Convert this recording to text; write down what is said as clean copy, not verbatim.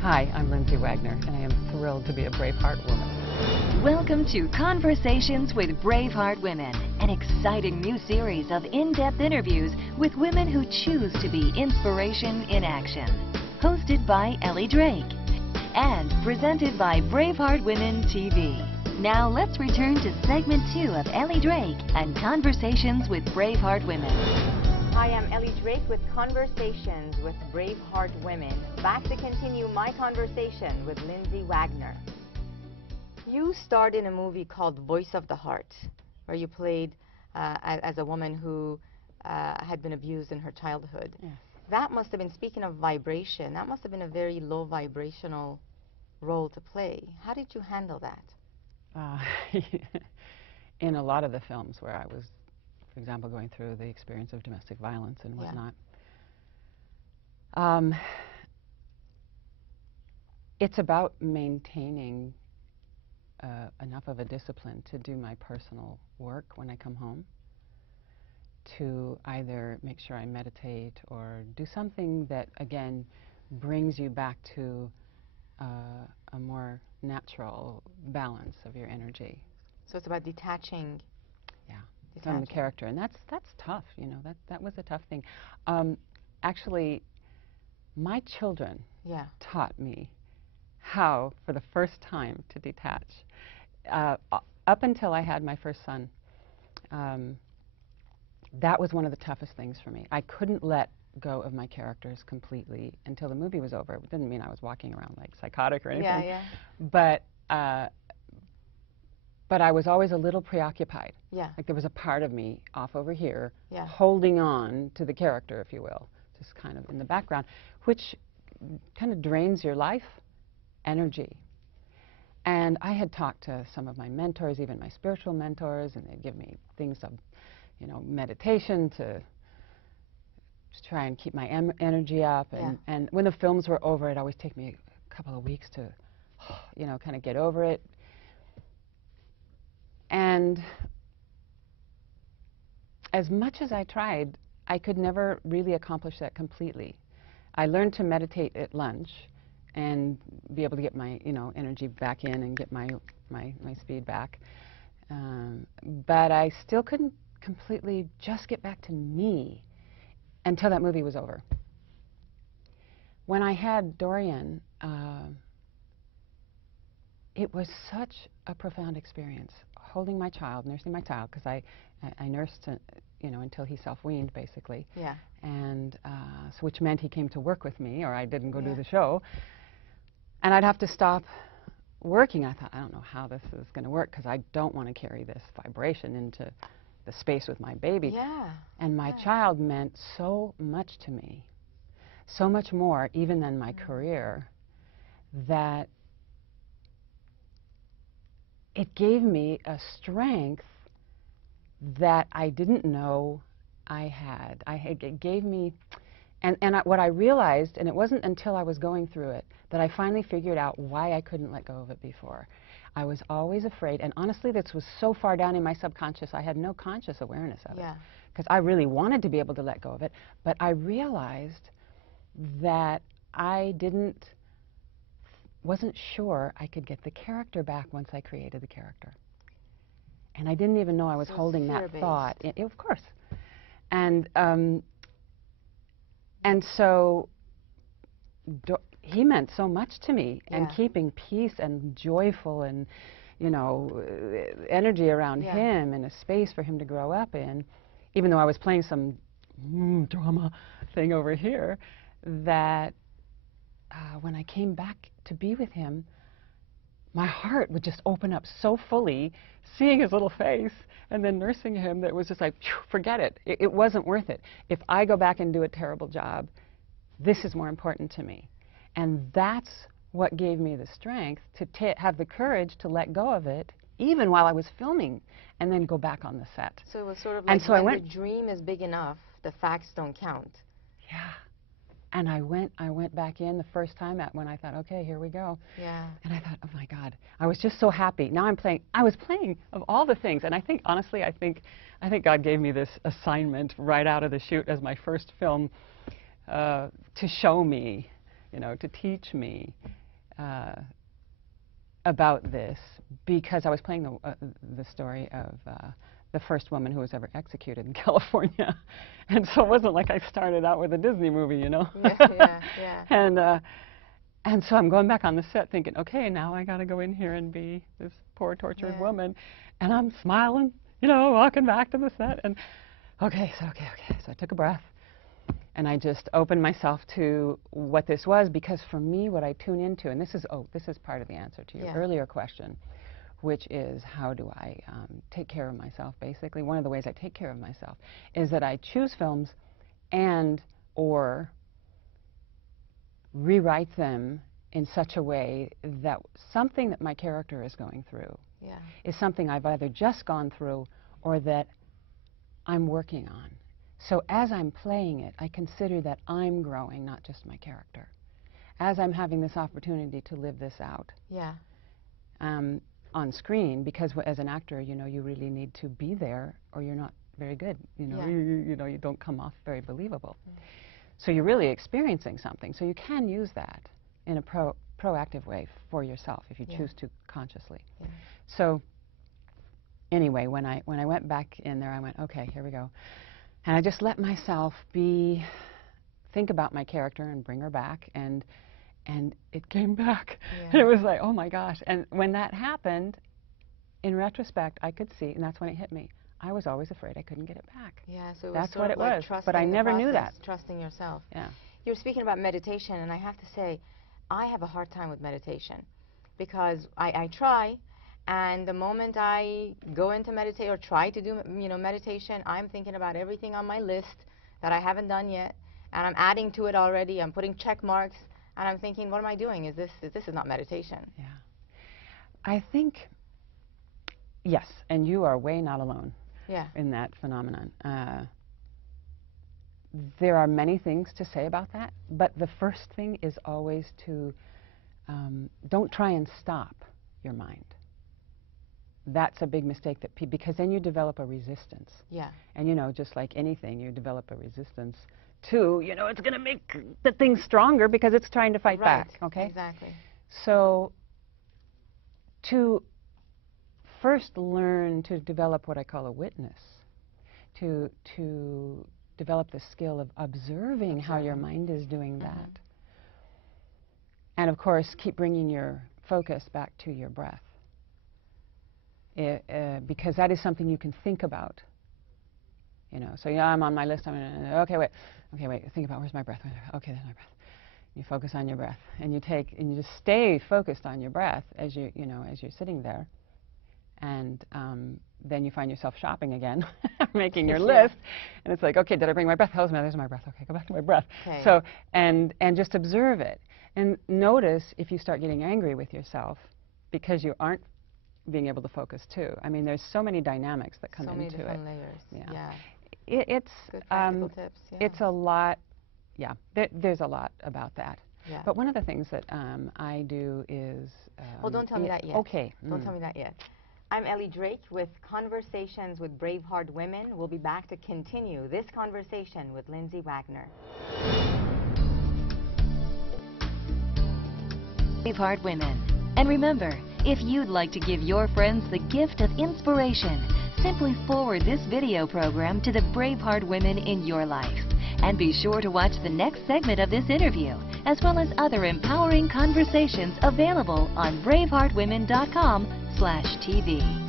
Hi, I'm Lindsay Wagner, and I am thrilled to be a BraveHeart woman. Welcome to Conversations with BraveHeart Women, an exciting new series of in-depth interviews with women who choose to be inspiration in action. Hosted by Ellie Drake and presented by BraveHeart Women TV. Now let's return to segment 2 of Ellie Drake and Conversations with BraveHeart Women. Hi, I'm Ellie Drake with Conversations with BraveHeart Women. Back to continue my conversation with Lindsay Wagner. You starred in a movie called Voice of the Heart, where you played as a woman who had been abused in her childhood. Yes. That must have been, speaking of vibration, that must have been a very low vibrational role to play. How did you handle that? In a lot of the films where I was, for example, going through the experience of domestic violence and whatnot. It's about maintaining enough of a discipline to do my personal work when I come home, to either make sure I meditate or do something that, again, brings you back to a more natural balance of your energy. So it's about detaching. From the character, and that's tough. You know, that was a tough thing. Actually, my children taught me how, for the first time, to detach. Up until I had my first son, that was one of the toughest things for me. I couldn't let go of my characters completely until the movie was over. It didn't mean I was walking around like psychotic or anything. But I was always a little preoccupied. Like there was a part of me off over here holding on to the character, if you will, just kind of in the background, which kind of drains your life energy. And I had talked to some of my mentors, even my spiritual mentors, and they'd give me things of, you know, meditation to try and keep my energy up. And when the films were over, it'd always take me a couple of weeks to, you know, kind of get over it. And as much as I tried, I could never really accomplish that completely. I learned to meditate at lunch and be able to get my, you know, energy back in and get my speed back. But I still couldn't completely just get back to me until that movie was over. When I had Dorian, it was such a profound experience, holding my child, nursing my child, because I nursed, you know, until he self-weaned, basically. And so, which meant he came to work with me, or I didn't go do the show. And I'd have to stop working. I thought, I don't know how this is going to work, because I don't want to carry this vibration into the space with my baby. And my child meant so much to me, so much more even than my career, that it gave me a strength that I didn't know I had. It gave me, and what I realized, and it wasn't until I was going through it, that I finally figured out why I couldn't let go of it before. I was always afraid, and honestly, this was so far down in my subconscious, I had no conscious awareness of it, because I really wanted to be able to let go of it, but I realized that I wasn't sure I could get the character back once I created the character. And I didn't even know I was holding that thought. Of course. And so he meant so much to me, and keeping peace and joyful and, you know, energy around him and a space for him to grow up in, even though I was playing some drama thing over here, that when I came back to be with him, my heart would just open up so fully, seeing his little face and then nursing him, that it was just like, forget it. It wasn't worth it. If I go back and do a terrible job, this is more important to me. And that's what gave me the strength to have the courage to let go of it, even while I was filming, and then go back on the set. So it was sort of like, so when the dream is big enough, the facts don't count. And I went back in the first time when I thought, okay, here we go. And I thought, oh my God, I was just so happy. Now I was playing of all the things, and I think, honestly, I think God gave me this assignment right out of the chute as my first film, to show me you know, to teach me about this, because I was playing the story of the first woman who was ever executed in California. And so it wasn't like I started out with a Disney movie, you know. And so I'm going back on the set thinking, okay, now I got to go in here and be this poor tortured woman. And I'm smiling, you know, walking back to the set. And okay. So I took a breath. And I just opened myself to what this was, because for me, what I tune into, and this is part of the answer to your earlier question, which is how do I take care of myself, basically. One of the ways I take care of myself is that I choose films and or rewrite them in such a way that something that my character is going through is something I've either just gone through or that I'm working on. So as I'm playing it, I consider that I'm growing, not just my character. As I'm having this opportunity to live this out on screen, because as an actor, you know, you really need to be there or you're not very good. You know, you know, you don't come off very believable. So you're really experiencing something. So you can use that in a proactive way for yourself if you choose to consciously. So anyway, when I went back in there, I went, okay, here we go. And I just let myself think about my character and bring her back, and it came back. And it was like, oh my gosh. And when that happened, in retrospect, I could see, and that's when it hit me. I was always afraid I couldn't get it back. So it was that's sort what of it like was. But I never knew that. Trusting yourself. You're speaking about meditation, and I have to say, I have a hard time with meditation, because I try. And the moment I go into meditate or try to do, you know, meditation, I'm thinking about everything on my list that I haven't done yet, and I'm adding to it already. I'm putting check marks, and I'm thinking, what am I doing? This is not meditation. I think, yes, and you are way not alone in that phenomenon. There are many things to say about that, but the first thing is always to don't try and stop your mind. That's a big mistake, that because then you develop a resistance. And you know, just like anything, you develop a resistance to, you know, it's going to make the thing stronger because it's trying to fight back. Okay. Exactly. So to first learn to develop what I call a witness, to develop the skill of observing how your mind is doing that, and of course keep bringing your focus back to your breath. Because that is something you can think about, you know. So I'm on my list. I'm gonna, okay, wait, think about where's my breath. Okay, there's my breath. You focus on your breath, and you just stay focused on your breath as you're sitting there, and then you find yourself shopping again, making your list, and it's like, okay, did I bring my breath? There's my breath. Okay, go back to my breath. So and just observe it, and notice if you start getting angry with yourself because you aren't being able to focus too. I mean, there's so many dynamics that come into it. So many different layers. It's good practical tips. It's a lot. There's a lot about that. But one of the things that I do is. Well, don't tell me that yet. Okay. Don't tell me that yet. I'm Ellie Drake with Conversations with BraveHeart Women. We'll be back to continue this conversation with Lindsay Wagner. BraveHeart Women. And remember, if you'd like to give your friends the gift of inspiration, simply forward this video program to the BraveHeart women in your life. And be sure to watch the next segment of this interview, as well as other empowering conversations available on braveheartwomen.com/TV.